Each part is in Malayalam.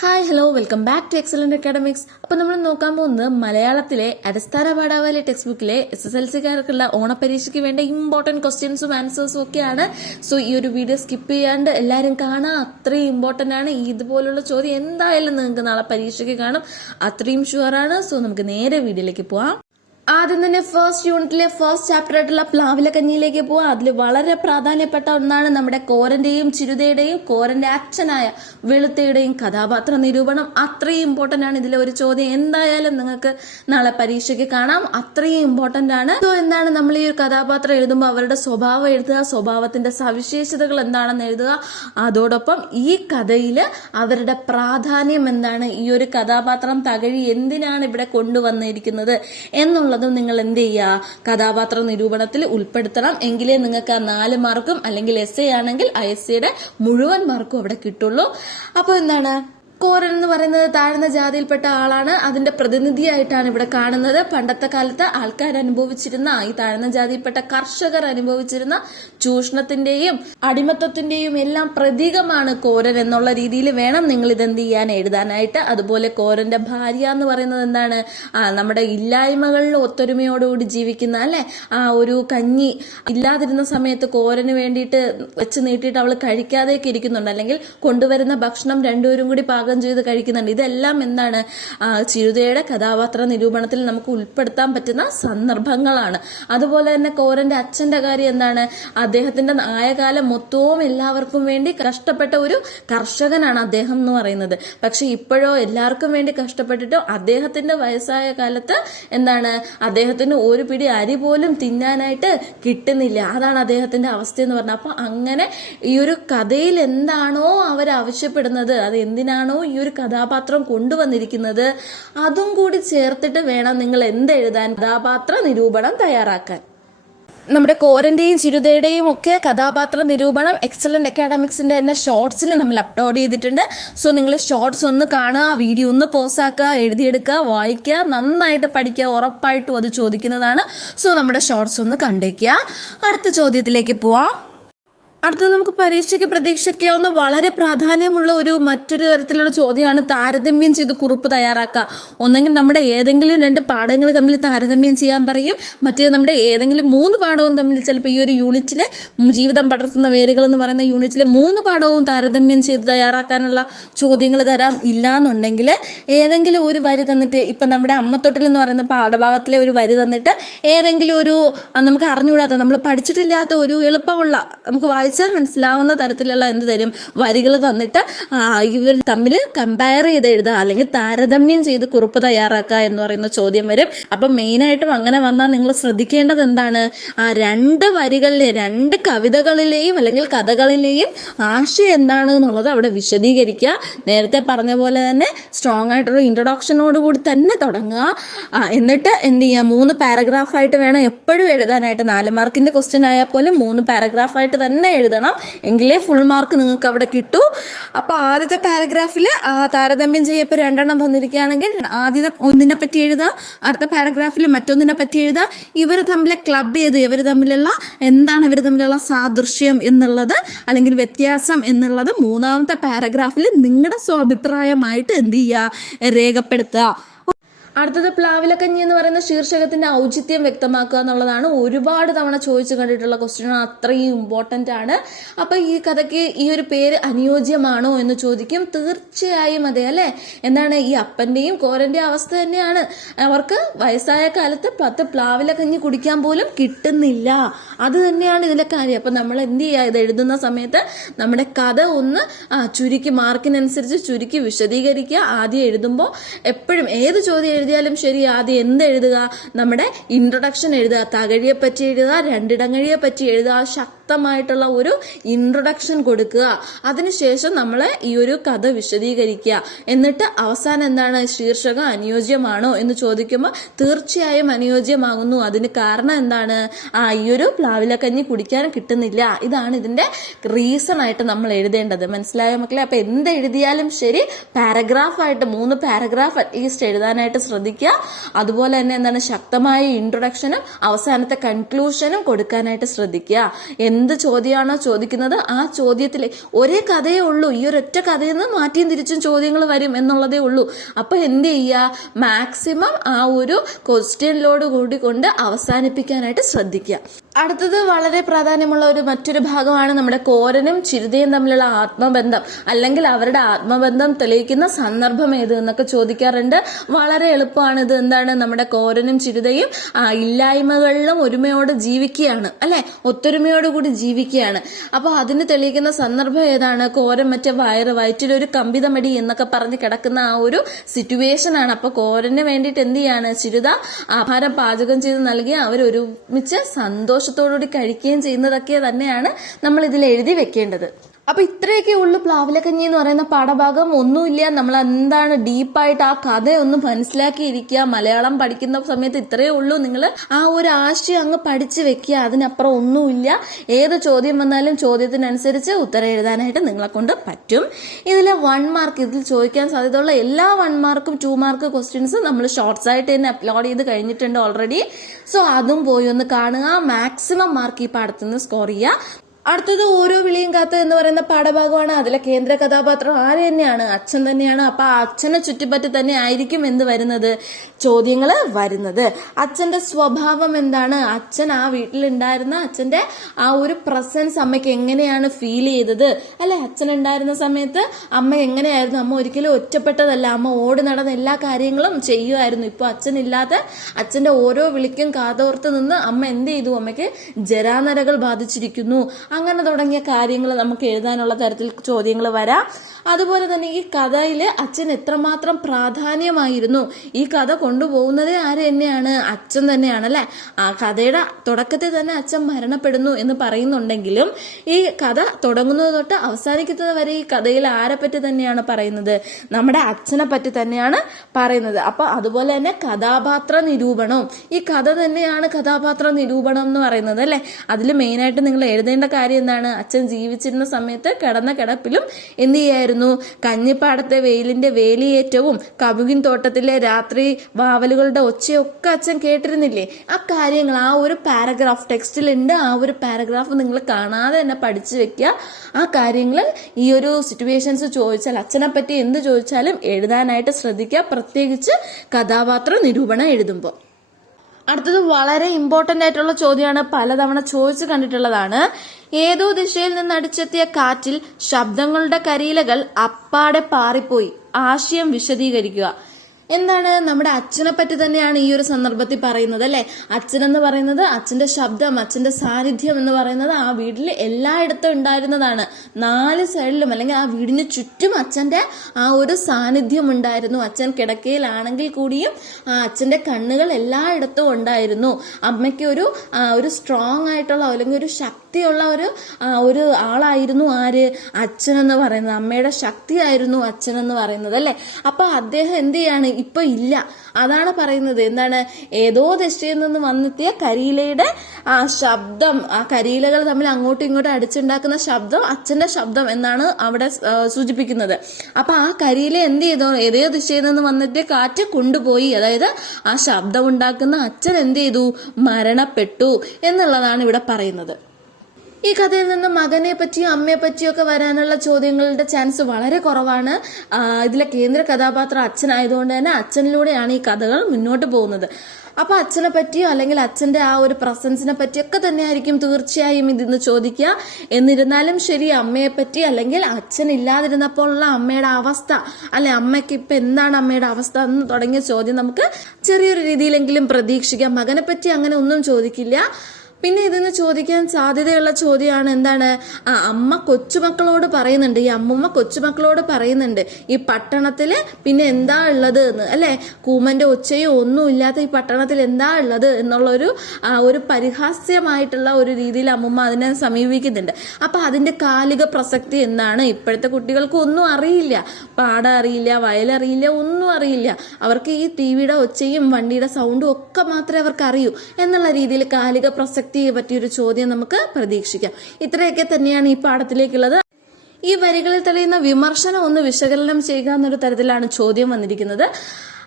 Hi hello welcome back to excellent academics. അപ്പോൾ നമ്മൾ നോക്കാൻ പോകുന്നത് മലയാളത്തിലെ അടിസ്ഥാന പാഠാവലി ടെക്സ്റ്റ് ബുക്കിലെ SSLC-കാർക്കുള്ള ഓണപരീക്ഷയ്ക്ക് വേണ്ട ഇമ്പോർട്ടൻറ്റ് ക്വസ്റ്റ്യൻസും ആൻസേഴ്സും ഒക്കെയാണ്. സോ ഈ ഒരു വീഡിയോ സ്കിപ്പ് ചെയ്യാണ്ട് എല്ലാവരും കാണാം. അത്രയും ഇമ്പോർട്ടൻ്റ് ആണ്. ഇതുപോലുള്ള ചോദ്യം എന്തായാലും നിങ്ങൾക്ക് നാളെ പരീക്ഷയ്ക്ക് കാണും, അത്രയും ഷുവറാണ്. സോ നമുക്ക് നേരെ വീഡിയോയിലേക്ക് പോവാം. ആദ്യം തന്നെ ഫസ്റ്റ് യൂണിറ്റിലെ ഫസ്റ്റ് ചാപ്റ്റർ ആയിട്ടുള്ള പ്ലാവില കഞ്ഞിയിലേക്ക് പോവാം. അതിൽ വളരെ പ്രാധാന്യപ്പെട്ട ഒന്നാണ് നമ്മുടെ കോരന്റെയും ചിരുതയുടെയും കോരന്റെ അച്ഛനായ വെളുത്തയുടെയും കഥാപാത്ര നിരൂപണം. അത്രയും ഇമ്പോർട്ടന്റ് ആണ്. ഇതിലെ ഒരു ചോദ്യം എന്തായാലും നിങ്ങൾക്ക് നാളെ പരീക്ഷയ്ക്ക് കാണാം, അത്രയും ഇമ്പോർട്ടന്റ് ആണ്. സോ എന്താണ് നമ്മൾ ഈ ഒരു കഥാപാത്രം എഴുതുമ്പോൾ അവരുടെ സ്വഭാവം എഴുതുക, സ്വഭാവത്തിന്റെ സവിശേഷതകൾ എന്താണെന്ന് എഴുതുക. അതോടൊപ്പം ഈ കഥയിൽ അവരുടെ പ്രാധാന്യം എന്താണ്, ഈ ഒരു കഥാപാത്രം തകഴി എന്തിനാണ് ഇവിടെ കൊണ്ടുവന്നിരിക്കുന്നത് എന്നുള്ളത് നിങ്ങൾ എന്ത് ചെയ്യുക, കഥാപാത്ര നിരൂപണത്തിൽ ഉൾപ്പെടുത്തണം. എങ്കിലേ നിങ്ങൾക്ക് ആ 4 മാർക്കും, അല്ലെങ്കിൽ essay ആണെങ്കിൽ ആ essayയുടെ മുഴുവൻ മാർക്കും അവിടെ കിട്ടുള്ളൂ. അപ്പോൾ എന്താണ്, കോരൻ എന്ന് പറയുന്നത് താഴ്ന്ന ജാതിയിൽപ്പെട്ട ആളാണ്. അതിന്റെ പ്രതിനിധിയായിട്ടാണ് ഇവിടെ കാണുന്നത്. പണ്ടത്തെ കാലത്ത് ആൾക്കാർ അനുഭവിച്ചിരുന്ന, ഈ താഴ്ന്ന ജാതിയിൽപ്പെട്ട കർഷകർ അനുഭവിച്ചിരുന്ന ചൂഷണത്തിന്റെയും അടിമത്തത്തിന്റെയും എല്ലാം പ്രതീകമാണ് കോരൻ എന്നുള്ള രീതിയിൽ വേണം നിങ്ങൾ ഇതെന്ത് ചെയ്യാൻ, എഴുതാനായിട്ട്. അതുപോലെ കോരന്റെ ഭാര്യ എന്ന് പറയുന്നത് എന്താണ്, നമ്മുടെ ഇല്ലായ്മകളിൽ ഒത്തൊരുമയോടുകൂടി ജീവിക്കുന്ന, അല്ലെ, ആ ഒരു കഞ്ഞി ഇല്ലാതിരുന്ന സമയത്ത് കോരന് വേണ്ടിയിട്ട് വെച്ച് നീട്ടിയിട്ട് അവൾ കഴിക്കാതെയൊക്കെ ഇരിക്കുന്നുണ്ട്, അല്ലെങ്കിൽ കൊണ്ടുവരുന്ന ഭക്ഷണം രണ്ടുപേരും കൂടി പാകം ചെയ്ത് കഴിക്കുന്നുണ്ട്. ഇതെല്ലാം എന്താണ്, ചിരുതയുടെ കഥാപാത്ര നിരൂപണത്തിൽ നമുക്ക് ഉൾപ്പെടുത്താൻ പറ്റുന്ന സന്ദർഭങ്ങളാണ്. അതുപോലെ തന്നെ കോരന്റെ അച്ഛന്റെ കാര്യം എന്താണ്, അദ്ദേഹത്തിന്റെ ആയകാലം മൊത്തവും എല്ലാവർക്കും വേണ്ടി കഷ്ടപ്പെട്ട ഒരു കർഷകനാണ് അദ്ദേഹം എന്ന് പറയുന്നത്. പക്ഷെ ഇപ്പോഴോ എല്ലാവർക്കും വേണ്ടി കഷ്ടപ്പെട്ടിട്ടോ അദ്ദേഹത്തിന്റെ വയസ്സായ കാലത്ത് എന്താണ്, അദ്ദേഹത്തിന് ഒരു പിടി അരി പോലും തിന്നാനായിട്ട് കിട്ടുന്നില്ല. അതാണ് അദ്ദേഹത്തിന്റെ അവസ്ഥ എന്ന് പറഞ്ഞാൽ. അപ്പൊ അങ്ങനെ ഈ ഒരു കഥയിൽ എന്താണോ അവർ ആവശ്യപ്പെടുന്നത്, അത് എന്തിനാണോ ഈ ഒരു കഥാപാത്രം കൊണ്ടുവന്നിരിക്കുന്നത്, അതും കൂടി ചേർത്തിട്ട് വേണം നിങ്ങൾ എന്തെഴുതാൻ, കഥാപാത്ര നിരൂപണം തയ്യാറാക്കാൻ. നമ്മുടെ കോരന്റെയും ചിരുതയുടെയും ഒക്കെ കഥാപാത്ര നിരൂപണം എക്സലന്റ് അക്കാഡമിക്സിന്റെ തന്നെ ഷോർട്സിൽ നമ്മൾ അപ്ലോഡ് ചെയ്തിട്ടുണ്ട്. സോ നിങ്ങൾ ഷോർട്സ് ഒന്ന് കാണുക, വീഡിയോ ഒന്ന് പോസ് ആക്കുക, എഴുതിയെടുക്കുക, വായിക്കുക, നന്നായിട്ട് പഠിക്കുക. ഉറപ്പായിട്ടും അത് ചോദിക്കുന്നതാണ്. സോ നമ്മുടെ ഷോർട്സ് ഒന്ന് കണ്ടേക്കുക. അടുത്ത ചോദ്യത്തിലേക്ക് പോവാം. അടുത്തത് നമുക്ക് പരീക്ഷയ്ക്ക് പ്രതീക്ഷിക്കാവുന്ന വളരെ പ്രാധാന്യമുള്ള മറ്റൊരു തരത്തിലുള്ള ചോദ്യമാണ് താരതമ്യം ചെയ്ത് കുറിപ്പ് തയ്യാറാക്കുക. ഒന്നെങ്കിൽ നമ്മുടെ ഏതെങ്കിലും 2 പാഠങ്ങൾ തമ്മിൽ താരതമ്യം ചെയ്യാൻ പറയും, മറ്റേ നമ്മുടെ ഏതെങ്കിലും 3 പാഠവും തമ്മിൽ, ചിലപ്പോൾ ഈ ഒരു യൂണിറ്റിലെ ജീവിതം പടർത്തുന്ന വേരുകൾ എന്ന് പറയുന്ന യൂണിറ്റിലെ 3 പാഠവും താരതമ്യം ചെയ്ത് തയ്യാറാക്കാനുള്ള ചോദ്യങ്ങൾ തരാം. ഇല്ലാന്നുണ്ടെങ്കിൽ ഏതെങ്കിലും ഒരു വരി തന്നിട്ട്, ഇപ്പം നമ്മുടെ അമ്മത്തൊട്ടിൽ എന്ന് പറയുന്ന പാഠഭാഗത്തിലെ ഒരു വരി തന്നിട്ട് ഏതെങ്കിലും ഒരു നമുക്ക് അറിഞ്ഞുകൂടാത്ത, നമ്മൾ പഠിച്ചിട്ടില്ലാത്ത ഒരു എളുപ്പമുള്ള, നമുക്ക് വായിച്ചാൽ മനസ്സിലാവുന്ന തരത്തിലുള്ള എന്ത് തരും, വരികൾ തന്നിട്ട് ഇവർ തമ്മിൽ കമ്പയർ ചെയ്ത് എഴുതുക, അല്ലെങ്കിൽ താരതമ്യം ചെയ്ത് കുറിപ്പ് തയ്യാറാക്കുക എന്ന് പറയുന്ന ചോദ്യം വരും. അപ്പം മെയിനായിട്ടും അങ്ങനെ വന്നാൽ നിങ്ങൾ ശ്രദ്ധിക്കേണ്ടത് എന്താണ്, ആ 2 വരികളിലെ 2 കവിതകളിലെയും അല്ലെങ്കിൽ കഥകളിലെയും ആശയം എന്താണ് എന്നുള്ളത് അവിടെ വിശദീകരിക്കുക. നേരത്തെ പറഞ്ഞ പോലെ തന്നെ സ്ട്രോങ് ആയിട്ടൊരു ഇൻട്രൊഡക്ഷനോട് കൂടി തന്നെ തുടങ്ങുക. എന്നിട്ട് എന്ത് ചെയ്യുക, 3 പാരഗ്രാഫായിട്ട് വേണം എപ്പോഴും എഴുതാനായിട്ട്. 4 മാർക്കിന്റെ ക്വസ്റ്റ്യൻ ആയാൽ പോലും 3 പാരഗ്രാഫായിട്ട് തന്നെ എഴുതണം, എങ്കിലേ ഫുൾ മാർക്ക് നിങ്ങൾക്ക് അവിടെ കിട്ടൂ. അപ്പോൾ ആദ്യത്തെ പാരഗ്രാഫിൽ താരതമ്യം ചെയ്യപ്പോൾ 2 എണ്ണം തന്നിരിക്കുകയാണെങ്കിൽ ആദ്യത്തെ ഒന്നിനെ പറ്റി എഴുതുക, അടുത്ത പാരഗ്രാഫിൽ മറ്റൊന്നിനെ പറ്റി എഴുതുക. ഇവർ തമ്മിൽ ക്ലബ് ചെയ്ത് ഇവർ തമ്മിലുള്ള സാദൃശ്യം എന്നുള്ളത് അല്ലെങ്കിൽ വ്യത്യാസം എന്നുള്ളത് 3ാമത്തെ പാരഗ്രാഫിൽ നിങ്ങളുടെ സ്വാഭിപ്രായമായിട്ട് എന്ത് ചെയ്യുക, രേഖപ്പെടുത്തുക. അടുത്തത് പ്ലാവിലക്കഞ്ഞി എന്ന് പറയുന്ന ശീർഷകത്തിന്റെ ഔചിത്യം വ്യക്തമാക്കുക എന്നുള്ളതാണ്. ഒരുപാട് തവണ ചോദിച്ചു കണ്ടിട്ടുള്ള ക്വസ്റ്റ്യൻ, അത്രയും ഇമ്പോർട്ടൻ്റ് ആണ്. അപ്പം ഈ കഥയ്ക്ക് ഈ ഒരു പേര് അനുയോജ്യമാണോ എന്ന് ചോദിക്കും. തീർച്ചയായും അതെ, അല്ലേ. എന്താണ്, ഈ അപ്പന്റെയും കോരന്റെയും അവസ്ഥ തന്നെയാണ്. അവർക്ക് വയസ്സായ കാലത്ത് 10 പ്ലാവിലക്കഞ്ഞി കുടിക്കാൻ പോലും കിട്ടുന്നില്ല. അത് തന്നെയാണ് ഇതിന്റെ കാര്യം. അപ്പം നമ്മൾ എന്ത് ചെയ്യുക, ഇത് എഴുതുന്ന സമയത്ത് നമ്മുടെ കഥ ഒന്ന് ചുരുക്കി, മാർക്കിനനുസരിച്ച് ചുരുക്കി വിശദീകരിക്കുക. ആദ്യം എഴുതുമ്പോൾ എപ്പോഴും ഏത് ചോദ്യം എഴുതിയാലും ശരി, ആദ്യം എന്ത് എഴുതുക, നമ്മുടെ ഇൻട്രൊഡക്ഷൻ എഴുതുക. തകഴിയെ പറ്റി എഴുതുക, രണ്ടിടങ്ങഴിയെ പറ്റി എഴുതുക, ശക്തമായിട്ടുള്ള ഒരു ഇൻട്രൊഡക്ഷൻ കൊടുക്കുക. അതിനുശേഷം നമ്മൾ ഈ ഒരു കഥ വിശദീകരിക്കുക. എന്നിട്ട് അവസാനം എന്താണ്, ശീർഷകം അനുയോജ്യമാണോ എന്ന് ചോദിക്കുമ്പോൾ തീർച്ചയായും അനുയോജ്യമാകുന്നു. അതിന് കാരണം എന്താണ്, ഈ ഒരു പ്ലാവിലക്കഞ്ഞി കുടിക്കാൻ കിട്ടുന്നില്ല. ഇതാണ് ഇതിന്റെ റീസൺ ആയിട്ട് നമ്മൾ എഴുതേണ്ടത്. മനസ്സിലായോ മക്കളെ? അപ്പൊ എന്ത് എഴുതിയാലും ശരി, പാരഗ്രാഫായിട്ട് 3 പാരഗ്രാഫ് അറ്റ്ലീസ്റ്റ് എഴുതാനായിട്ട് ശ്രദ്ധിക്കുക. അതുപോലെ തന്നെ എന്താണ്, ശക്തമായ ഇൻട്രൊഡക്ഷനും അവസാനത്തെ കൺക്ലൂഷനും കൊടുക്കാനായിട്ട് ശ്രദ്ധിക്കുക. എന്ത് ചോദ്യമാണോ ചോദിക്കുന്നത് ആ ചോദ്യത്തിലെ ഒരേ കഥയേ ഉള്ളൂ, ഈ ഒരൊറ്റ കഥയിൽ നിന്ന് മാറ്റിയും തിരിച്ചും ചോദ്യങ്ങൾ വരും എന്നുള്ളതേ ഉള്ളൂ. അപ്പൊ എന്ത് ചെയ്യുക, മാക്സിമം ആ ഒരു ക്വസ്റ്റ്യനിലോട് കൂടി കൊണ്ട് അവസാനിപ്പിക്കാനായിട്ട് ശ്രദ്ധിക്കുക. അടുത്തത് വളരെ പ്രാധാന്യമുള്ള മറ്റൊരു ഭാഗമാണ് നമ്മുടെ കോരനും ചിരുതയും തമ്മിലുള്ള ആത്മബന്ധം, അല്ലെങ്കിൽ അവരുടെ ആത്മബന്ധം തെളിയിക്കുന്ന സന്ദർഭം ഏത് എന്നൊക്കെ ചോദിക്കാറുണ്ട്. വളരെ എളുപ്പമാണ് ഇത്. എന്താണ്, നമ്മുടെ കോരനും ചിരുതയും ഇല്ലായ്മകളിലും ഒരുമയോട് ജീവിക്കുകയാണ്, അല്ലെ, ഒത്തൊരുമയോട് കൂടി ജീവിക്കുകയാണ്. അപ്പൊ അതിന് തെളിയിക്കുന്ന സന്ദർഭം ഏതാണ്? കോരൻ മറ്റേ വയറ്റിലൊരു കമ്പിതമടി എന്നൊക്കെ പറഞ്ഞ് കിടക്കുന്ന ആ ഒരു സിറ്റുവേഷൻ ആണ്. അപ്പൊ കോരന് വേണ്ടിയിട്ട് എന്ത് ചെയ്യാണ്, ചിരുത ആഹാരം പാചകം ചെയ്ത് നൽകി അവർ ഒരുമിച്ച് സന്തോഷത്തോടുകൂടി കഴിക്കുകയും ചെയ്യുന്നതൊക്കെ തന്നെയാണ് നമ്മൾ ഇതിൽ എഴുതി വെക്കേണ്ടത്. അപ്പൊ ഇത്രയൊക്കെ ഉള്ളു പ്ലാവിലക്കഞ്ഞി എന്ന് പറയുന്ന പാഠഭാഗം. ഒന്നുമില്ല, നമ്മൾ എന്താണ് ഡീപ്പായിട്ട് ആ കഥയൊന്ന് മനസ്സിലാക്കിയിരിക്കുക. മലയാളം പഠിക്കുന്ന സമയത്ത് ഇത്രയേ ഉള്ളൂ. നിങ്ങൾ ആ ഒരു ആശയം അങ്ങ് പഠിച്ചു വെക്കുക, അതിനപ്പുറം ഒന്നുമില്ല. ഏത് ചോദ്യം വന്നാലും ചോദ്യത്തിനനുസരിച്ച് ഉത്തരം എഴുതാനായിട്ട് നിങ്ങളെ കൊണ്ട് പറ്റും. ഇതിലെ 1 മാർക്ക്, ഇതിൽ ചോദിക്കാൻ സാധ്യതയുള്ള എല്ലാ 1 മാർക്കും 2 മാർക്ക് ക്വസ്റ്റ്യൻസ് നമ്മൾ ഷോർട്സ് ആയിട്ട് തന്നെ അപ്ലോഡ് ചെയ്ത് കഴിഞ്ഞിട്ടുണ്ട് ഓൾറെഡി. സോ അതും പോയി ഒന്ന് കാണുക. മാക്സിമം മാർക്ക് ഈ പാഠത്തിൽ സ്കോർ ചെയ്യുക. അടുത്തത് ഓരോ വിളിയും കാത്ത് എന്ന് പറയുന്ന പാഠഭാഗമാണ്. അതിലെ കേന്ദ്ര കഥാപാത്രം ആര് തന്നെയാണ്? അച്ഛൻ തന്നെയാണ്. അപ്പൊ ആ അച്ഛനെ ചുറ്റിപ്പറ്റി തന്നെ ആയിരിക്കും എന്ത് വരുന്നത്, ചോദ്യങ്ങൾ വരുന്നത്. അച്ഛന്റെ സ്വഭാവം എന്താണ്? അച്ഛൻ ആ വീട്ടിലുണ്ടായിരുന്ന അച്ഛന്റെ ആ ഒരു പ്രസൻസ് അമ്മയ്ക്ക് എങ്ങനെയാണ് ഫീൽ ചെയ്തത്, അല്ലെ? അച്ഛൻ ഉണ്ടായിരുന്ന സമയത്ത് അമ്മ എങ്ങനെയായിരുന്നു? അമ്മ ഒരിക്കലും ഒറ്റപ്പെട്ടതല്ല, അമ്മ ഓടി നടന്ന എല്ലാ കാര്യങ്ങളും ചെയ്യുമായിരുന്നു. ഇപ്പൊ അച്ഛനില്ലാതെ അച്ഛന്റെ ഓരോ വിളിക്കും കാതോർത്ത് നിന്ന് അമ്മ എന്ത് ചെയ്തു? അമ്മയ്ക്ക് ജരാനരകൾ ബാധിച്ചിരിക്കുന്നു. അങ്ങനെ തുടങ്ങിയ കാര്യങ്ങൾ നമുക്ക് എഴുതാനുള്ള തരത്തിൽ ചോദ്യങ്ങൾ വരാം. അതുപോലെ തന്നെ ഈ കഥയിൽ അച്ഛൻ എത്രമാത്രം പ്രാധാന്യമായിരുന്നു. ഈ കഥ കൊണ്ടുപോകുന്നത് ആര് തന്നെയാണ്? അച്ഛൻ തന്നെയാണ്, അല്ലെ? ആ കഥയുടെ തുടക്കത്തിൽ തന്നെ അച്ഛൻ മരണപ്പെടുന്നു എന്ന് പറയുന്നുണ്ടെങ്കിലും ഈ കഥ തുടങ്ങുന്നത് തൊട്ട് അവസാനിക്കുന്നത് വരെ ഈ കഥയിൽ ആരെ പറ്റി തന്നെയാണ് പറയുന്നത്? നമ്മുടെ അച്ഛനെ പറ്റി തന്നെയാണ് പറയുന്നത്. അപ്പൊ അതുപോലെ തന്നെ കഥാപാത്ര നിരൂപണവും ഈ കഥ തന്നെയാണ് കഥാപാത്ര നിരൂപണം എന്ന് പറയുന്നത്, അല്ലെ? അതിൽ മെയിനായിട്ട് നിങ്ങൾ എഴുതേണ്ട കാര്യം എന്താണ്? അച്ഛൻ ജീവിച്ചിരുന്ന സമയത്ത് കിടന്ന കിടപ്പിലും എന്ത് ചെയ്യായിരുന്നു? കഞ്ഞിപ്പാടത്തെ വെയിലിന്റെ വേലിയേറ്റവും കമുകിൻ തോട്ടത്തിലെ രാത്രി വാവലുകളുടെ ഒച്ചയൊക്കെ അച്ഛൻ കേട്ടിരുന്നില്ലേ? ആ കാര്യങ്ങൾ ആ ഒരു പാരഗ്രാഫ് ടെക്സ്റ്റിലുണ്ട്. ആ ഒരു പാരഗ്രാഫ് നിങ്ങൾ കാണാതെ തന്നെ പഠിച്ചു വെക്കുക. ആ കാര്യങ്ങൾ ഈ ഒരു സിറ്റുവേഷൻസ് ചോദിച്ചാൽ, അച്ഛനെ പറ്റി എന്ത് ചോദിച്ചാലും എഴുതാനായിട്ട് ശ്രദ്ധിക്കുക, പ്രത്യേകിച്ച് കഥാപാത്ര നിരൂപണം എഴുതുമ്പോൾ. അടുത്തത് വളരെ ഇമ്പോർട്ടന്റ് ആയിട്ടുള്ള ചോദ്യമാണ്, പലതവണ ചോദിച്ചു കണ്ടിട്ടുള്ളതാണ്. ഏതോ ദിശയിൽ നിന്ന് അടിച്ചെത്തിയ കാറ്റിൽ ശബ്ദങ്ങളുടെ കരിയിലകൾ അപ്പാടെ പാറിപ്പോയി. ആശയം വിശദീകരിക്കുക. എന്താണ്? നമ്മുടെ അച്ഛനെ പറ്റി തന്നെയാണ് ഈ ഒരു സന്ദർഭത്തിൽ പറയുന്നത്, അല്ലെ? അച്ഛനെന്ന് പറയുന്നത്, അച്ഛന്റെ ശബ്ദം, അച്ഛന്റെ സാന്നിധ്യം എന്ന് പറയുന്നത് ആ വീട്ടിൽ എല്ലായിടത്തും ഉണ്ടായിരുന്നതാണ്. 4 സൈഡിലും അല്ലെങ്കിൽ ആ വീടിന് ചുറ്റും അച്ഛന്റെ ആ ഒരു സാന്നിധ്യം ഉണ്ടായിരുന്നു. അച്ഛൻ കിടക്കയിലാണെങ്കിൽ കൂടിയും ആ അച്ഛന്റെ കണ്ണുകൾ എല്ലായിടത്തും ഉണ്ടായിരുന്നു. അമ്മയ്ക്ക് ഒരു സ്ട്രോങ് ആയിട്ടുള്ള അല്ലെങ്കിൽ ഒരു ശക്തിയുള്ള ഒരു ആളായിരുന്നു ആര്? അച്ഛനെന്ന് പറയുന്നത്. അമ്മയുടെ ശക്തിയായിരുന്നു അച്ഛനെന്ന് പറയുന്നത്, അല്ലെ? അപ്പൊ അദ്ദേഹം എന്ത് ചെയ്യാണ്? ഇപ്പൊ ഇല്ല. അതാണ് പറയുന്നത്. എന്താണ്? ഏതോ ദിശയിൽ നിന്ന് വന്നെത്തിയ കരിയിലയുടെ ആ ശബ്ദം, ആ കരിയിലകൾ തമ്മിൽ അങ്ങോട്ടും ഇങ്ങോട്ടും അടിച്ചുണ്ടാക്കുന്ന ശബ്ദം അച്ഛന്റെ ശബ്ദം എന്നാണ് അവിടെ സൂചിപ്പിക്കുന്നത്. അപ്പൊ ആ കരിയില എന്ത് ചെയ്തു? ഏതോ ദിശയിൽ നിന്ന് വന്നിട്ട് കാറ്റ് കൊണ്ടുപോയി. അതായത് ആ ശബ്ദം ഉണ്ടാക്കുന്ന അച്ഛൻ എന്ത് ചെയ്തു? മരണപ്പെട്ടു എന്നുള്ളതാണ് ഇവിടെ പറയുന്നത്. ഈ കഥയിൽ നിന്ന് മകനെ പറ്റിയും അമ്മയെ പറ്റിയും ഒക്കെ വരാനുള്ള ചോദ്യങ്ങളുടെ ചാൻസ് വളരെ കുറവാണ്. ഇതിലെ കേന്ദ്ര കഥാപാത്രം അച്ഛനായതുകൊണ്ട് തന്നെ അച്ഛനിലൂടെയാണ് ഈ കഥകൾ മുന്നോട്ട് പോകുന്നത്. അപ്പൊ അച്ഛനെ പറ്റിയോ അല്ലെങ്കിൽ അച്ഛന്റെ ആ ഒരു പ്രസൻസിനെ പറ്റിയൊക്കെ തന്നെയായിരിക്കും തീർച്ചയായും ഇതിന്ന് ചോദിക്കുക. എന്നിരുന്നാലും ശരി, അമ്മയെ പറ്റി അല്ലെങ്കിൽ അച്ഛൻ ഇല്ലാതിരുന്നപ്പോഴുള്ള അമ്മയുടെ അവസ്ഥ, അല്ലെ, അമ്മയ്ക്ക് ഇപ്പൊ എന്താണ് അമ്മയുടെ അവസ്ഥ എന്ന് തുടങ്ങിയ ചോദ്യം നമുക്ക് ചെറിയൊരു രീതിയിലെങ്കിലും പ്രതീക്ഷിക്കാം. മകനെ പറ്റി അങ്ങനെ ഒന്നും ചോദിക്കില്ല. പിന്നെ ഇതിന് ചോദിക്കാൻ സാധ്യതയുള്ള ചോദ്യമാണ് എന്താണ്? അമ്മ കൊച്ചുമക്കളോട് പറയുന്നുണ്ട്, ഈ അമ്മുമ്മ കൊച്ചുമക്കളോട് പറയുന്നുണ്ട്, ഈ പട്ടണത്തില് പിന്നെ എന്താ ഉള്ളത് എന്ന്, അല്ലെ? കൂമന്റെ ഒച്ചയോ ഒന്നും ഇല്ലാത്ത ഈ പട്ടണത്തിൽ എന്താ ഉള്ളത് ഒരു പരിഹാസ്യമായിട്ടുള്ള ഒരു രീതിയിൽ അമ്മുമ്മ അതിനെ സമീപിക്കുന്നുണ്ട്. അപ്പൊ അതിന്റെ കാലിക പ്രസക്തി എന്താണ്? ഇപ്പോഴത്തെ കുട്ടികൾക്ക് ഒന്നും അറിയില്ല, പാടം അറിയില്ല, വയലറിയില്ല, ഒന്നും അറിയില്ല. അവർക്ക് ഈ ടിവിയുടെ ഒച്ചയും വണ്ടിയുടെ സൗണ്ടും ഒക്കെ മാത്രമേ അവർക്ക് അറിയൂ എന്നുള്ള രീതിയിൽ കാലിക പ്രസക്തി പറ്റിയൊരു ചോദ്യം നമുക്ക് പ്രതീക്ഷിക്കാം. ഇത്രയൊക്കെ തന്നെയാണ് ഈ പാഠത്തിലേക്കുള്ളത്. ഈ വരികളിൽ തെളിയുന്ന വിമർശനം ഒന്ന് വിശകലനം ചെയ്യുക എന്നൊരു തരത്തിലാണ് ചോദ്യം വന്നിരിക്കുന്നത്.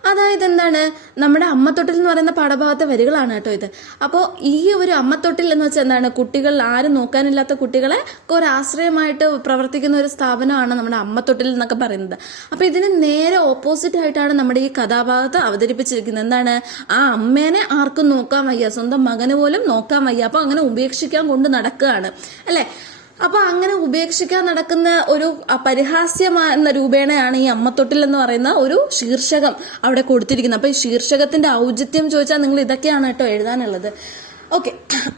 അതായത് എന്താണ്, നമ്മുടെ അമ്മത്തൊട്ടിൽ എന്ന് പറയുന്ന പാഠഭാഗത്തെ വരികളാണ് കേട്ടോ ഇത്. അപ്പോൾ ഈ ഒരു അമ്മത്തൊട്ടിൽ എന്ന് വെച്ചാൽ എന്താണ്, കുട്ടികൾ ആരും നോക്കാനില്ലാത്ത കുട്ടികളെ ഒരു ആശ്രയമായിട്ട് പ്രവർത്തിക്കുന്ന ഒരു സ്ഥാപനമാണ് നമ്മുടെ അമ്മത്തൊട്ടിൽ എന്നൊക്കെ പറയുന്നത്. അപ്പൊ ഇതിന് നേരെ ഓപ്പോസിറ്റ് ആയിട്ടാണ് നമ്മുടെ ഈ കഥാഭാഗത്ത് അവതരിപ്പിച്ചിരിക്കുന്നത്. എന്താണ്, ആ അമ്മേനെ ആർക്കും നോക്കാൻ വയ്യ, സ്വന്തം മകന് പോലും നോക്കാൻ വയ്യ, അപ്പൊ അങ്ങനെ ഉപേക്ഷിക്കാൻ കൊണ്ട് നടക്കുകയാണ് അല്ലെ. അപ്പൊ അങ്ങനെ ഉപേക്ഷിക്കാൻ നടക്കുന്ന ഒരു പരിഹാസ്യമായ രൂപേണയാണ് ഈ അമ്മത്തൊട്ടിൽ എന്ന് പറയുന്ന ഒരു ശീർഷകം അവിടെ കൊടുത്തിരിക്കുന്നത്. അപ്പൊ ഈ ശീർഷകത്തിന്റെ ഔചിത്യം ചോദിച്ചാൽ നിങ്ങൾ ഇതൊക്കെയാണ് കേട്ടോ എഴുതാനുള്ളത്. ഓക്കെ,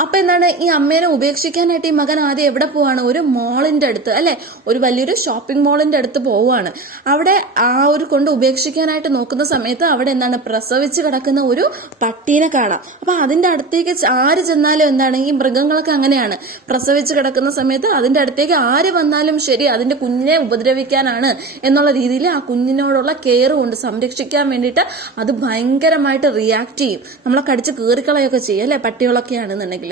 അപ്പൊ എന്താണ്, ഈ അമ്മേനെ ഉപേക്ഷിക്കാനായിട്ട് ഈ മകൻ ആദ്യം എവിടെ പോവാണ്, ഒരു മോളിന്റെ അടുത്ത് അല്ലെ, ഒരു വലിയൊരു ഷോപ്പിംഗ് മോളിന്റെ അടുത്ത് പോവാണ്. അവിടെ ആ ഒരു കൊണ്ട് ഉപേക്ഷിക്കാനായിട്ട് നോക്കുന്ന സമയത്ത് അവിടെ എന്താണ്, പ്രസവിച്ച് കിടക്കുന്ന ഒരു പട്ടീനെ കാണാം. അപ്പൊ അതിന്റെ അടുത്തേക്ക് ആര് ചെന്നാലും എന്താണ്, ഈ മൃഗങ്ങളൊക്കെ അങ്ങനെയാണ്, പ്രസവിച്ച് കിടക്കുന്ന സമയത്ത് അതിന്റെ അടുത്തേക്ക് ആര് വന്നാലും ശരി അതിന്റെ കുഞ്ഞിനെ ഉപദ്രവിക്കാനാണ് എന്നുള്ള രീതിയിൽ ആ കുഞ്ഞിനോടുള്ള കെയർ കൊണ്ട് സംരക്ഷിക്കാൻ വേണ്ടിയിട്ട് അത് ഭയങ്കരമായിട്ട് റിയാക്ട് ചെയ്യും. നമ്മളെ കടിച്ച് കീറിക്കളയൊക്കെ ചെയ്യും അല്ലെ, പട്ടികളൊക്കെ ാണെന്നുണ്ടെങ്കിൽ.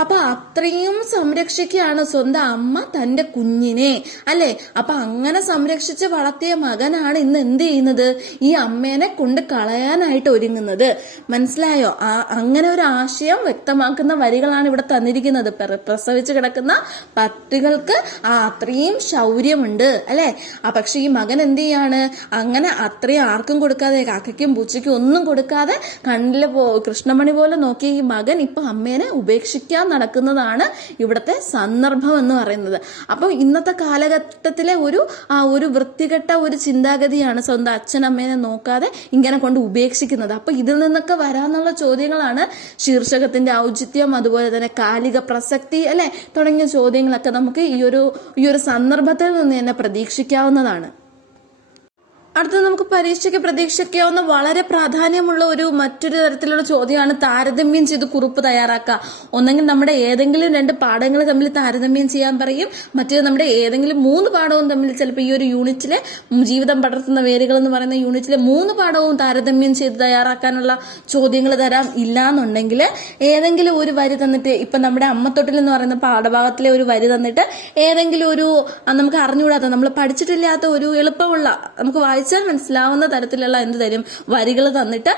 അപ്പൊ അത്രയും സംരക്ഷിക്കുകയാണ് സ്വന്തം അമ്മ തന്റെ കുഞ്ഞിനെ അല്ലെ. അപ്പൊ അങ്ങനെ സംരക്ഷിച്ച് വളർത്തിയ മകനാണ് ഇന്ന് എന്ത് ചെയ്യുന്നത്, ഈ അമ്മേനെ കൊണ്ട് കളയാനായിട്ട് ഒരുങ്ങുന്നത്. മനസ്സിലായോ? അങ്ങനെ ഒരു ആശയം വ്യക്തമാക്കുന്ന വരികളാണ് ഇവിടെ തന്നിരിക്കുന്നത്. പ്രസവിച്ച് കിടക്കുന്ന പട്ടികൾക്ക് അത്രയും ശൗര്യമുണ്ട് അല്ലെ. പക്ഷെ ഈ മകൻ എന്ത് ചെയ്യാണ്, അങ്ങനെ അത്രയും ആർക്കും കൊടുക്കാതെ, കാക്കയ്ക്കും പൂച്ചയ്ക്കും ഒന്നും കൊടുക്കാതെ കണ്ണില് കൃഷ്ണമണി പോലെ നോക്കിയ ഈ മകൻ ഇപ്പൊ അമ്മേനെ ഉപേക്ഷിക്കാൻ നടക്കുന്നതാണ് ഇവിടുത്തെ സന്ദർഭം എന്ന് പറയുന്നത്. അപ്പൊ ഇന്നത്തെ കാലഘട്ടത്തിലെ ഒരു വൃത്തികെട്ട ഒരു ചിന്താഗതിയാണ് സ്വന്തം അച്ഛനമ്മേനെ നോക്കാതെ ഇങ്ങനെ കൊണ്ട് ഉപേക്ഷിക്കുന്നത്. അപ്പൊ ഇതിൽ നിന്നൊക്കെ വരാനുള്ള ചോദ്യങ്ങളാണ് ശീർഷകത്തിന്റെ ഔചിത്യം, അതുപോലെ തന്നെ കാലിക പ്രസക്തി അല്ലെ, തുടങ്ങിയ ചോദ്യങ്ങളൊക്കെ നമുക്ക് ഈ ഒരു സന്ദർഭത്തിൽ നിന്ന് തന്നെ പ്രതീക്ഷിക്കാവുന്നതാണ്. അടുത്തത് നമുക്ക് പരീക്ഷയ്ക്ക് പ്രതീക്ഷിക്കാവുന്ന വളരെ പ്രാധാന്യമുള്ള മറ്റൊരു തരത്തിലുള്ള ചോദ്യമാണ് താരതമ്യം ചെയ്ത് കുറിപ്പ് തയ്യാറാക്കുക. ഒന്നെങ്കിൽ നമ്മുടെ ഏതെങ്കിലും 2 പാഠങ്ങൾ തമ്മിൽ താരതമ്യം ചെയ്യാൻ പറയും, മറ്റേത് നമ്മുടെ ഏതെങ്കിലും 3 പാഠവും തമ്മിൽ, ചിലപ്പോൾ ഈ ഒരു യൂണിറ്റിലെ ജീവിതം പടർത്തുന്ന വേരുകൾ എന്ന് പറയുന്ന യൂണിറ്റിലെ 3 പാഠവും താരതമ്യം ചെയ്ത് തയ്യാറാക്കാനുള്ള ചോദ്യങ്ങൾ തരാം. ഇല്ലാന്നുണ്ടെങ്കിൽ ഏതെങ്കിലും ഒരു വരി തന്നിട്ട്, ഇപ്പൊ നമ്മുടെ അമ്മത്തൊട്ടിൽ എന്ന് പറയുന്ന പാഠഭാഗത്തിലെ ഒരു വരി തന്നിട്ട് ഏതെങ്കിലും നമുക്ക് അറിഞ്ഞുകൂടാത്ത, നമ്മൾ പഠിച്ചിട്ടില്ലാത്ത ഒരു എളുപ്പമുള്ള, നമുക്ക് വായിച്ചാൽ മനസ്സിലാവുന്ന തരത്തിലുള്ള എന്ത് തരും, വരികൾ തന്നിട്ട്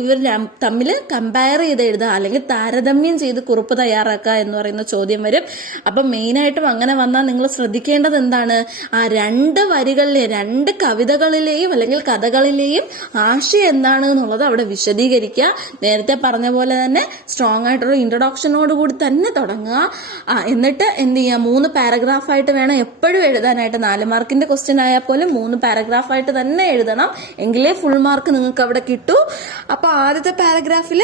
ഇവർ തമ്മിൽ കമ്പയർ ചെയ്ത് എഴുതുക അല്ലെങ്കിൽ താരതമ്യം ചെയ്ത് കുറിപ്പ് തയ്യാറാക്കുക എന്ന് പറയുന്ന ചോദ്യം വരും. അപ്പൊ മെയിനായിട്ടും അങ്ങനെ വന്നാൽ നിങ്ങൾ ശ്രദ്ധിക്കേണ്ടത് എന്താണ്, ആ 2 വരികളിലെ 2 കവിതകളിലെയും അല്ലെങ്കിൽ കഥകളിലെയും ആശയം എന്താണ് എന്നുള്ളത് അവിടെ വിശദീകരിക്കുക. നേരത്തെ പറഞ്ഞ പോലെ തന്നെ സ്ട്രോങ് ആയിട്ടുള്ള ഇൻട്രൊഡക്ഷനോട് കൂടി തന്നെ തുടങ്ങുക. എന്നിട്ട് എന്ത് ചെയ്യുക, 3 പാരഗ്രാഫായിട്ട് വേണം എപ്പോഴും എഴുതാനായിട്ട്. 4 മാർക്കിന്റെ ക്വസ്റ്റ്യൻ ആയാൽ പോലും 3 പാരഗ്രാഫായിട്ട് തന്നെ എഴുതണം, എങ്കിലേ ഫുൾ മാർക്ക് നിങ്ങൾക്ക് അവിടെ കിട്ടൂ. അപ്പൊ ആദ്യത്തെ പാരഗ്രാഫിൽ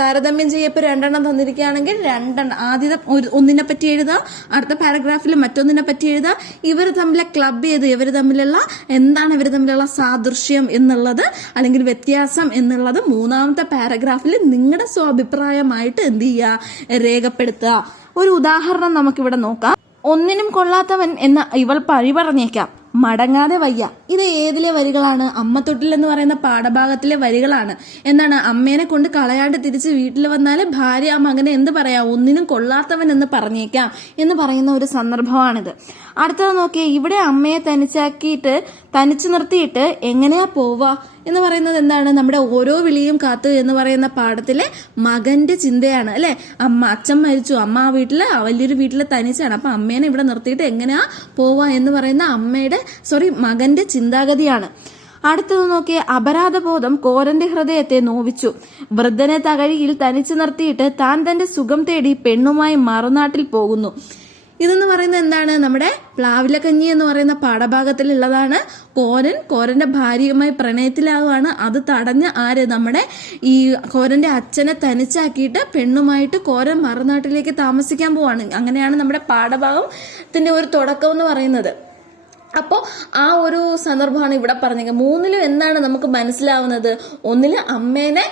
താരതമ്യം ചെയ്യപ്പോ 2 തന്നിരിക്കുകയാണെങ്കിൽ 2 ആദ്യത്തെ ഒന്നിനെ പറ്റി എഴുതാം, അടുത്ത പാരഗ്രാഫിൽ മറ്റൊന്നിനെ പറ്റി എഴുതാം. ഇവർ തമ്മിലെ ക്ലബ് ചെയ്ത് ഇവർ തമ്മിലുള്ള സാദൃശ്യം എന്നുള്ളത് അല്ലെങ്കിൽ വ്യത്യാസം എന്നുള്ളത് 3ാമത്തെ പാരഗ്രാഫിൽ നിങ്ങളുടെ സ്വാഭിപ്രായമായിട്ട് എന്ത് ചെയ്യുക, രേഖപ്പെടുത്തുക. ഒരു ഉദാഹരണം നമുക്കിവിടെ നോക്കാം. ഒന്നിനും കൊള്ളാത്തവൻ എന്ന ഇവൾ പഴി പറഞ്ഞേക്കാം, മടങ്ങാതെ വയ്യ. ഇത് ഏതിലെ വരികളാണ്? അമ്മത്തൊട്ടിൽ എന്ന് പറയുന്ന പാഠഭാഗത്തിലെ വരികളാണ്. എന്താണ്, അമ്മേനെ കൊണ്ട് കളയാണ്ട് തിരിച്ച് വീട്ടിൽ വന്നാൽ ഭാര്യ ആ മകനെ എന്ത് പറയാം, ഒന്നിനും കൊള്ളാത്തവൻ എന്ന് പറഞ്ഞേക്കാം എന്ന് പറയുന്ന ഒരു സന്ദർഭമാണിത്. അടുത്തത് നോക്കിയേ, ഇവിടെ അമ്മയെ തനിച്ചു നിർത്തിയിട്ട് എങ്ങനെയാ പോവാ എന്ന് പറയുന്നത് എന്താണ്, നമ്മുടെ ഓരോ വിളിയും കാത്ത് എന്ന് പറയുന്ന പാഠത്തിലെ മകന്റെ ചിന്തയാണ് അല്ലെ. അച്ഛൻ മരിച്ചു, അമ്മ ആ വലിയൊരു വീട്ടിലെ തനിച്ചാണ്, അപ്പൊ അമ്മേനെ ഇവിടെ നിർത്തിയിട്ട് എങ്ങനെയാ പോവാ എന്ന് പറയുന്ന മകന്റെ ചിന്താഗതിയാണ്. അടുത്തത് നോക്കിയ, അപരാധബോധം കോരന്റെ ഹൃദയത്തെ നോവിച്ചു. വൃദ്ധനെ തകഴിയിൽ തനിച്ചു നിർത്തിയിട്ട് താൻ തന്റെ സുഖം തേടി പെണ്ണുമായി മറുനാട്ടിൽ പോകുന്നു. ഇതെന്ന് പറയുന്നത് എന്താണ്, നമ്മുടെ പ്ലാവിലക്കഞ്ഞി എന്ന് പറയുന്ന പാഠഭാഗത്തിലുള്ളതാണ്. കോരന്റെ ഭാര്യയുമായി പ്രണയത്തിലാവുകയാണ്. അത് തടഞ്ഞ നമ്മുടെ ഈ കോരന്റെ അച്ഛനെ തനിച്ചാക്കിയിട്ട് പെണ്ണുമായിട്ട് കോരൻ മറുനാട്ടിലേക്ക് താമസിക്കാൻ പോവാണ്. അങ്ങനെയാണ് നമ്മുടെ പാഠഭാഗത്തിന്റെ ഒരു തുടക്കം എന്ന് പറയുന്നത്. അപ്പോൾ ആ ഒരു സന്ദർഭമാണ് ഇവിടെ പറഞ്ഞത്. 3ലും എന്താണ് നമുക്ക് മനസ്സിലാവുന്നത്, ഒന്നില് അമ്മേനെ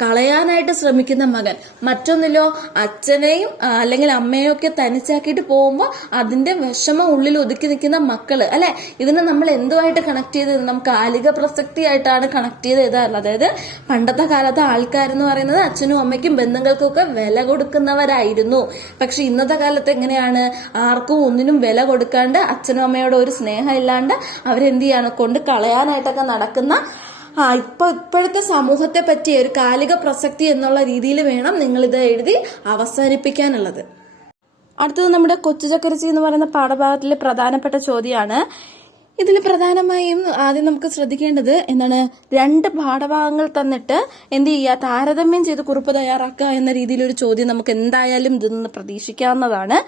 കളയാനായിട്ട് ശ്രമിക്കുന്ന മകൻ, മറ്റൊന്നിലോ അച്ഛനെയും അല്ലെങ്കിൽ അമ്മയെയും ഒക്കെ തനിച്ചാക്കിയിട്ട് പോകുമ്പോൾ അതിന്റെ വിഷമം ഉള്ളിൽ ഒതുക്കി നിൽക്കുന്ന മക്കള് അല്ലെ. ഇതിനെ നമ്മൾ എന്തുമായിട്ട് കണക്ട് ചെയ്ത്, നമുക്ക് കാലിക പ്രസക്തിയായിട്ടാണ് കണക്ട് ചെയ്ത് എഴുതാറുള്ളത്. അതായത് പണ്ടത്തെ കാലത്തെ ആൾക്കാരെന്ന് പറയുന്നത് അച്ഛനും അമ്മയ്ക്കും ബന്ധങ്ങൾക്കും ഒക്കെ വില കൊടുക്കുന്നവരായിരുന്നു. പക്ഷെ ഇന്നത്തെ കാലത്ത് എങ്ങനെയാണ്, ആർക്കും ഒന്നിനും വില കൊടുക്കാണ്ട് അച്ഛനും അമ്മയോട് ഒരു സ്നേഹം ഇല്ലാണ്ട് അവരെന്ത് ചെയ്യാണ്, കൊണ്ട് കളയാനായിട്ടൊക്കെ നടക്കുന്ന ഇപ്പോഴത്തെ സമൂഹത്തെ പറ്റിയ ഒരു കാലിക പ്രസക്തി എന്നുള്ള രീതിയിൽ വേണം നിങ്ങളിത് എഴുതി അവസാനിപ്പിക്കാനുള്ളത്. അടുത്തത് നമ്മുടെ കൊച്ചുചക്കരിച്ചി എന്ന് പറയുന്ന പാഠഭാഗത്തിലെ പ്രധാനപ്പെട്ട ചോദ്യമാണ്. ഇതിൽ പ്രധാനമായും ആദ്യം നമുക്ക് ശ്രദ്ധിക്കേണ്ടത് എന്താണ്, 2 പാഠഭാഗങ്ങൾ തന്നിട്ട് എന്ത് ചെയ്യുക, താരതമ്യം ചെയ്ത് കുറിപ്പ് തയ്യാറാക്കുക എന്ന രീതിയിലൊരു ചോദ്യം നമുക്ക് എന്തായാലും ഇതിൽ നിന്ന് പ്രതീക്ഷിക്കാവുന്നതാണ്.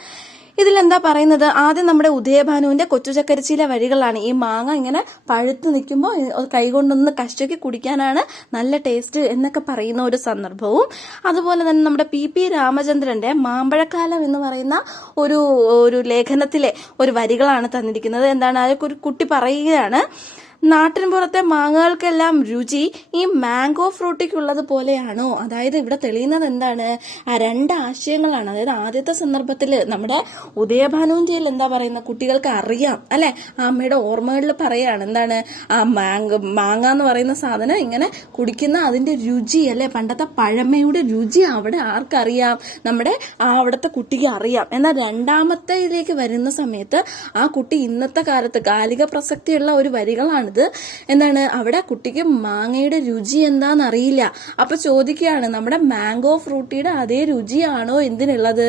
ഇതിലെന്താ പറയുന്നത്, ആദ്യം നമ്മുടെ ഉദയഭാനുവിന്റെ കൊച്ചുചക്കരിച്ചിയിലെ വരികളാണ്. ഈ മാങ്ങ ഇങ്ങനെ പഴുത്ത് നിൽക്കുമ്പോൾ കൈകൊണ്ടൊന്ന് കഷ്ടിക്ക് കുടിക്കാനാണ് നല്ല ടേസ്റ്റ് എന്നൊക്കെ പറയുന്ന ഒരു അതുപോലെ തന്നെ നമ്മുടെ പി രാമചന്ദ്രന്റെ മാമ്പഴക്കാലം എന്ന് പറയുന്ന ഒരു ലേഖനത്തിലെ ഒരു വരികളാണ് തന്നിരിക്കുന്നത്. എന്താണ്, അതൊക്കെ ഒരു കുട്ടി പറയുകയാണ്, നാട്ടിൻപുറത്തെ മാങ്ങകൾക്കെല്ലാം രുചി ഈ മാംഗോ ഫ്രൂട്ടിക്കുള്ളത് പോലെയാണോ. അതായത് ഇവിടെ തെളിയുന്നത് എന്താണ്, 2 ആശയങ്ങളാണ്. അതായത് ആദ്യത്തെ സന്ദർഭത്തിൽ നമ്മുടെ ഉദയഭാനുവിന്റെ എന്താ പറയുന്ന, കുട്ടികൾക്ക് അറിയാം അല്ലെ, ആ അമ്മയുടെ ഓർമ്മകളിൽ പറയാണ് എന്താണ്, ആ മാങ്ങ എന്ന് പറയുന്ന സാധനം ഇങ്ങനെ കുടിക്കുന്ന അതിന്റെ രുചി അല്ലെ, പണ്ടത്തെ പഴമയുടെ രുചി അവിടെ ആർക്കറിയാം, നമ്മുടെ അവിടുത്തെ കുട്ടിക്ക് അറിയാം. എന്നാൽ രണ്ടാമത്തേതിലേക്ക് വരുന്ന സമയത്ത് ആ കുട്ടി ഇന്നത്തെ കാലത്ത് കാലിക പ്രസക്തിയുള്ള ഒരു വരികളാണ്. എന്താണ്, അവിടെ കുട്ടിക്ക് മാങ്ങയുടെ രുചി എന്താന്ന് അറിയില്ല. അപ്പൊ ചോദിക്കുകയാണ്, നമ്മുടെ മാംഗോ ഫ്രൂട്ടിയുടെ അതേ രുചിയാണോ എന്തിനുള്ളത്,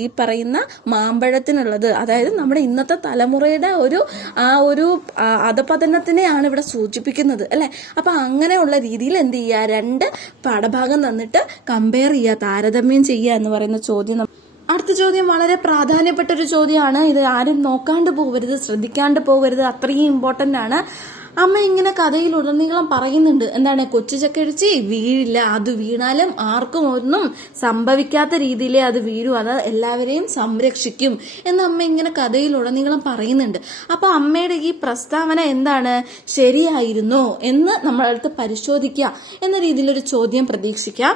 ഈ പറയുന്ന മാമ്പഴത്തിനുള്ളത്. അതായത് നമ്മുടെ ഇന്നത്തെ തലമുറയുടെ ഒരു അധപതനത്തിനെയാണ് ഇവിടെ സൂചിപ്പിക്കുന്നത് അല്ലെ. അപ്പൊ അങ്ങനെയുള്ള രീതിയിൽ എന്ത് ചെയ്യുക, 2 പാഠഭാഗം തന്നിട്ട് കമ്പയർ ചെയ്യുക, താരതമ്യം ചെയ്യുക എന്ന് പറയുന്ന ചോദ്യം. അടുത്ത ചോദ്യം വളരെ പ്രാധാന്യപ്പെട്ട ഒരു ചോദ്യമാണ്. ഇത് ആരും നോക്കാണ്ട് പോകരുത്, ശ്രദ്ധിക്കാണ്ട് പോകരുത്, അത്രയും ഇമ്പോർട്ടന്റ് ആണ്. അമ്മ ഇങ്ങനെ കഥയിൽ ഉടനീളം പറയുന്നുണ്ട് എന്താണ്, കൊച്ചുചക്കരിച്ചി വീഴില്ല, അത് വീണാലും ആർക്കും ഒന്നും സംഭവിക്കാത്ത രീതിയിലേ അത് വീഴൂ, അത് എല്ലാവരെയും സംരക്ഷിക്കും എന്ന് അമ്മ ഇങ്ങനെ കഥയിൽ ഉടനീളം പറയുന്നുണ്ട്. അപ്പൊ അമ്മയുടെ ഈ പ്രസ്താവന എന്താണ്, ശരിയായിരുന്നോ എന്ന് നമ്മളടുത്ത് പരിശോധിക്കുക എന്ന രീതിയിലൊരു ചോദ്യം പ്രതീക്ഷിക്കാം.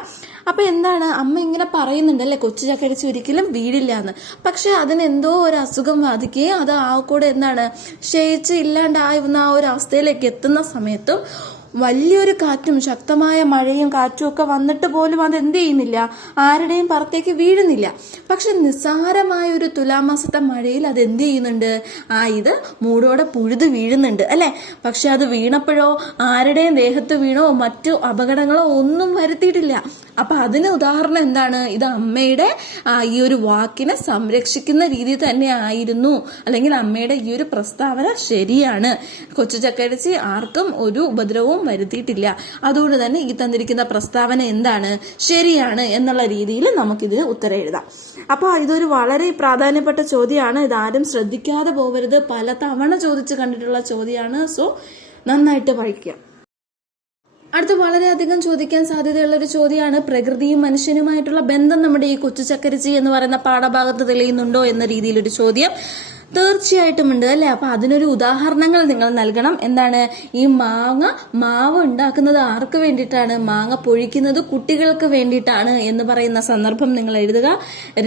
അപ്പൊ എന്താണ്, അമ്മ ഇങ്ങനെ പറയുന്നുണ്ട് അല്ലെ, കൊച്ചുചക്കരിച്ചി ഒരിക്കലും വീഴില്ല എന്ന്. പക്ഷെ അതിനെന്തോ ഒരു അസുഖം ബാധിക്കുകയും അത് ആ കൂടെ എന്താണ് ക്ഷയിച്ച് ഇല്ലാണ്ടാവുന്ന ആ ഒരു അവസ്ഥയിലേക്ക് എത്തുന്ന സമയത്തും വലിയൊരു കാറ്റും ശക്തമായ മഴയും കാറ്റും ഒക്കെ വന്നിട്ട് പോലും അത് എന്ത് ചെയ്യുന്നില്ല, ആരുടെയും പുറത്തേക്ക് വീഴുന്നില്ല. പക്ഷെ നിസ്സാരമായ ഒരു തുലാമാസത്തെ മഴയിൽ അത് എന്ത് ചെയ്യുന്നുണ്ട്, ഇത് മൂടോടെ പുഴുത് വീഴുന്നുണ്ട് അല്ലെ. പക്ഷെ അത് വീണപ്പോഴോ ആരുടെയും ദേഹത്ത് വീണോ മറ്റു അപകടങ്ങളോ ഒന്നും വരുത്തിയിട്ടില്ല. അപ്പൊ അതിന് ഉദാഹരണം എന്താണ്, ഇത് അമ്മയുടെ ഈ ഒരു വാക്കിനെ സംരക്ഷിക്കുന്ന രീതി തന്നെ ആയിരുന്നു, അല്ലെങ്കിൽ അമ്മയുടെ ഈ ഒരു പ്രസ്താവന ശരിയാണ്. കൊച്ചുചക്കരിച്ചി ആർക്കും ഒരു ഉപദ്രവവും വരുത്തിയിട്ടില്ല. അതുകൊണ്ട് തന്നെ ഈ തന്നിരിക്കുന്ന പ്രസ്താവന എന്താണ്, ശരിയാണ് എന്നുള്ള രീതിയിൽ നമുക്കിത് ഉത്തരം എഴുതാം. അപ്പൊ ഇതൊരു വളരെ പ്രാധാന്യപ്പെട്ട ചോദ്യമാണ്. ഇതാരും ശ്രദ്ധിക്കാതെ പോകരുത്, പല തവണ ചോദിച്ചു കണ്ടിട്ടുള്ള ചോദ്യമാണ്. സോ നന്നായിട്ട് പഠിക്കുക. അടുത്ത് വളരെയധികം ചോദിക്കാൻ സാധ്യതയുള്ള ഒരു ചോദ്യമാണ്, പ്രകൃതിയും മനുഷ്യനുമായിട്ടുള്ള ബന്ധം നമ്മുടെ ഈ കൊച്ചുചക്കരിച്ചി എന്ന് പറയുന്ന പാഠഭാഗത്ത് തെളിയുന്നുണ്ടോ എന്ന രീതിയിലൊരു ചോദ്യം. തീർച്ചയായിട്ടും ഉണ്ട് അല്ലെ. അപ്പൊ അതിനൊരു ഉദാഹരണങ്ങൾ നിങ്ങൾ നൽകണം. എന്താണ്, ഈ മാവ് ഉണ്ടാക്കുന്നത് ആർക്ക് വേണ്ടിയിട്ടാണ്, മാങ്ങ പൊഴിക്കുന്നത് കുട്ടികൾക്ക് വേണ്ടിയിട്ടാണ് എന്ന് പറയുന്ന സന്ദർഭം നിങ്ങൾ എഴുതുക.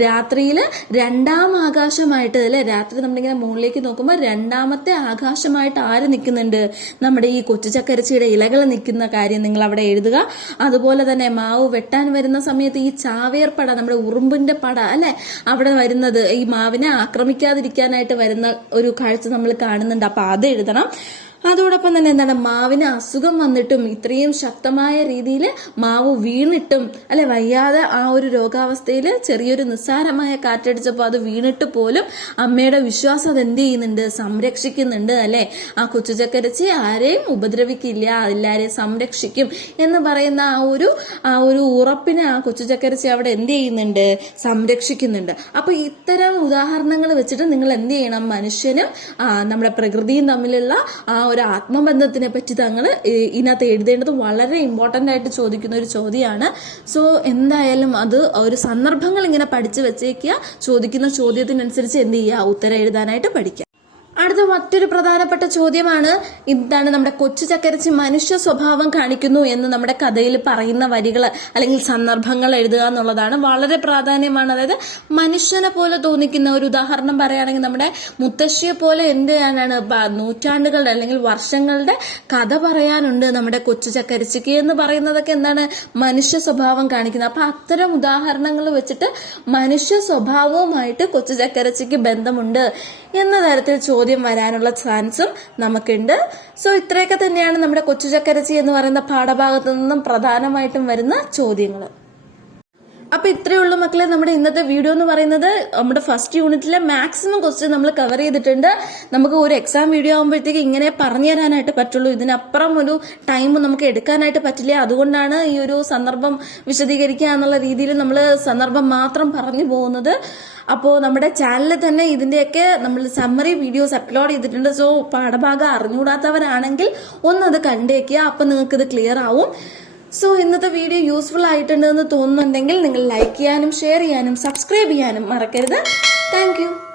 രാത്രിയിൽ 2ാം ആകാശമായിട്ട് അല്ലെ, രാത്രി നമ്മളിങ്ങനെ മുകളിലേക്ക് നോക്കുമ്പോൾ 2ാമത്തെ ആകാശമായിട്ട് ആര് നിൽക്കുന്നുണ്ട്, നമ്മുടെ ഈ കൊച്ചുചക്കരിച്ചിയുടെ ഇലകൾ നിൽക്കുന്ന കാര്യം നിങ്ങൾ അവിടെ എഴുതുക. അതുപോലെ തന്നെ മാവ് വെട്ടാൻ വരുന്ന സമയത്ത് ഈ ചാവേർ പട, നമ്മുടെ ഉറുമ്പിന്റെ പട അല്ലെ, അവിടെ വരുന്നത് ഈ മാവിനെ ആക്രമിക്കാതിരിക്കാനായിട്ട് വരുന്ന ഒരു കാഴ്ച നമ്മൾ കാണുന്നുണ്ട്. അപ്പൊ അത് എഴുതണം. അതോടൊപ്പം തന്നെ എന്താണ്, മാവിന് അസുഖം വന്നിട്ടും ഇത്രയും ശക്തമായ രീതിയിൽ മാവ് വീണിട്ടും അല്ലെ, വയ്യാതെ ആ ഒരു രോഗാവസ്ഥയിൽ ചെറിയൊരു നിസ്സാരമായ കാറ്റടിച്ചപ്പോൾ അത് വീണിട്ട് പോലും അമ്മയുടെ വിശ്വാസം അത് എന്ത് ചെയ്യുന്നുണ്ട്, സംരക്ഷിക്കുന്നുണ്ട് അല്ലെ. ആ കൊച്ചുചക്കരിച്ചി ആരെയും ഉപദ്രവിക്കില്ല, എല്ലാരെയും സംരക്ഷിക്കും എന്ന് പറയുന്ന ആ ഒരു ഉറപ്പിനെ ആ കൊച്ചുചക്കരിച്ചി അവിടെ എന്ത് ചെയ്യുന്നുണ്ട്, സംരക്ഷിക്കുന്നുണ്ട്. അപ്പൊ ഇത്തരം ഉദാഹരണങ്ങൾ വെച്ചിട്ട് നിങ്ങൾ എന്ത് ചെയ്യണം, മനുഷ്യനും നമ്മുടെ പ്രകൃതിയും തമ്മിലുള്ള ഒരു ആത്മബന്ധത്തിനെ പറ്റി തങ്ങൾ ഇതിനകത്ത് എഴുതേണ്ടത് വളരെ ഇമ്പോർട്ടൻ്റ് ആയിട്ട് ചോദിക്കുന്ന ഒരു ചോദ്യമാണ്. സോ എന്തായാലും അത് ഒരു സന്ദർഭങ്ങൾ ഇങ്ങനെ പഠിച്ചു വെച്ചേക്കുക, ചോദിക്കുന്ന ചോദ്യത്തിനനുസരിച്ച് എന്ത് ചെയ്യുക, ഉത്തരം എഴുതാനായിട്ട് പഠിക്കുക. അടുത്ത മറ്റൊരു പ്രധാനപ്പെട്ട ചോദ്യമാണ്, എന്താണ്, നമ്മുടെ കൊച്ചുചക്കരിച്ചി മനുഷ്യ സ്വഭാവം കാണിക്കുന്നു എന്ന് നമ്മുടെ കഥയിൽ പറയുന്ന വരികൾ അല്ലെങ്കിൽ സന്ദർഭങ്ങൾ എഴുതുക എന്നുള്ളതാണ്. വളരെ പ്രാധാന്യമാണ്. അതായത് മനുഷ്യനെ പോലെ തോന്നിക്കുന്ന ഒരു ഉദാഹരണം പറയുകയാണെങ്കിൽ നമ്മുടെ മുത്തശ്ശിയെ പോലെ എന്ത് ചെയ്യാനാണ്, നൂറ്റാണ്ടുകളുടെ അല്ലെങ്കിൽ വർഷങ്ങളുടെ കഥ പറയാനുണ്ട് നമ്മുടെ കൊച്ചുചക്കരിച്ചിക്ക് എന്ന് പറയുന്നതൊക്കെ എന്താണ്, മനുഷ്യ സ്വഭാവം കാണിക്കുന്നത്. അപ്പൊ അത്തരം ഉദാഹരണങ്ങൾ വെച്ചിട്ട് മനുഷ്യ സ്വഭാവവുമായിട്ട് കൊച്ചുചക്കരിച്ചിക്ക് ബന്ധമുണ്ട് എന്ന തരത്തിൽ ചോദ്യം ചോദ്യം വരാനുള്ള ചാൻസും നമുക്കുണ്ട്. സോ ഇത്രയൊക്കെ തന്നെയാണ് നമ്മുടെ കൊച്ചു ചക്കരച്ചി എന്ന് പറയുന്ന പാഠഭാഗത്തു നിന്നും പ്രധാനമായിട്ടും വരുന്ന ചോദ്യങ്ങൾ. അപ്പൊ ഇത്രയേ ഉള്ളൂ മക്കളെ നമ്മുടെ ഇന്നത്തെ വീഡിയോ എന്ന് പറയുന്നത്. നമ്മുടെ ഫസ്റ്റ് യൂണിറ്റിലെ മാക്സിമം ക്വസ്റ്റ്യൻ നമ്മൾ കവർ ചെയ്തിട്ടുണ്ട്. നമുക്ക് ഒരു എക്സാം വീഡിയോ ആകുമ്പോഴത്തേക്ക് ഇങ്ങനെ പറഞ്ഞു തരാനായിട്ട് പറ്റുള്ളൂ, ഇതിനപ്പുറം ഒരു ടൈം നമുക്ക് എടുക്കാനായിട്ട് പറ്റില്ല. അതുകൊണ്ടാണ് ഈ ഒരു സന്ദർഭം വിശദീകരിക്കുക എന്നുള്ള രീതിയിൽ നമ്മൾ സന്ദർഭം മാത്രം പറഞ്ഞു പോകുന്നത്. അപ്പോൾ നമ്മുടെ ചാനലിൽ തന്നെ ഇതിന്റെയൊക്കെ നമ്മൾ സമ്മറി വീഡിയോസ് അപ്ലോഡ് ചെയ്തിട്ടുണ്ട്. സോ പാഠഭാഗം അറിഞ്ഞുകൂടാത്തവരാണെങ്കിൽ ഒന്നത് കണ്ടേക്കുക, അപ്പൊ നിങ്ങൾക്ക് ഇത് ക്ലിയർ ആവും. സോ ഇന്നത്തെ വീഡിയോ യൂസ്ഫുൾ ആയിട്ടുണ്ടെന്ന് തോന്നുന്നുണ്ടെങ്കിൽ നിങ്ങൾ ലൈക്ക് ചെയ്യാനും ഷെയർ ചെയ്യാനും സബ്സ്ക്രൈബ് ചെയ്യാനും മറക്കരുത്. താങ്ക്